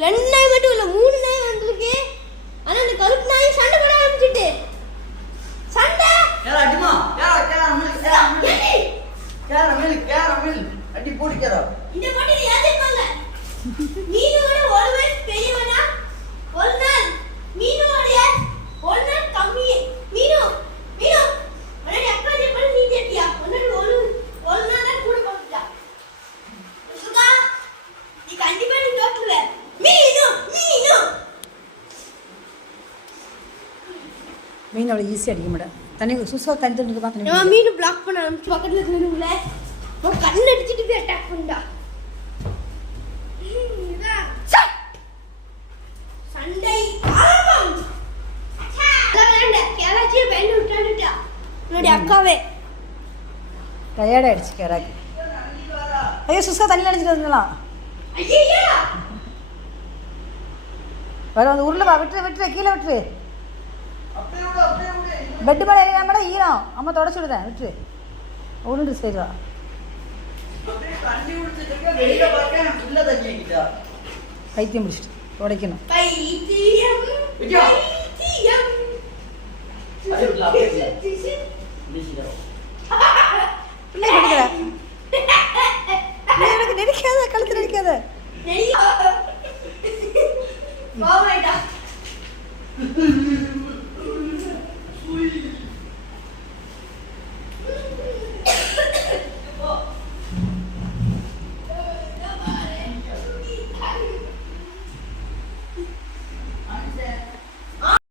2 நாய் மட்டும் இல்ல 3 நாய் வந்திருக்கு. ஆனா அந்த கருப்பு நாய் சண்டை போட ஆரம்பிச்சிட்டு. சண்டை கேரா அடிமா கேரா மில் அடி போடி கேரா. இந்த போட்டில யார் ஜெயிப்பாங்க? மீனோட ஒரு வயசு பெரியவனா? ஒரு நாள் மீனோட ஒரு நாள் கம்மி. மீனு உடனே அக்கா ஜெயிப்பாங்க நீ ஜெயிப்பியா? ஒரு நாள் தான் கூட போட்டுட்டா. சுகா நீ கண்டிப்பா நீ தோத்துவே. மீன் அவ்வளோ ஈஸியாக அடிக்க மாட்டேன். தண்ணி சுசா தண்ணி தண்ணி பார்த்து நான் மீன் பிளாக் பண்ண ஆரம்பிச்சு பக்கத்தில் இருக்கிறவங்கள அவன் கண்ணு அடிச்சுட்டு போய் அட்டாக் பண்ணிட்டா. சண்டை ஆரம்பம். யாராச்சும் பெண் விட்டாண்டுட்டா என்னுடைய அக்காவே டயர்ட் ஆயிடுச்சு கேராக்கு. ஐயோ சுசா தண்ணி அடிச்சுட்டு வந்துடலாம். ஐயா வர வந்து உருளை விட்டுரு கீழே விட்டுரு. பெட்டு மேலே ஏறினா மேடம் ஈரம் அம்மா தொடச்சு விடுதேன் விட்டுரு உருண்டு சரிவா. பைத்தியம் முடிச்சுட்டு உடைக்கணும். எனக்கு நெரிக்காத கழுத்து நெரிக்காத.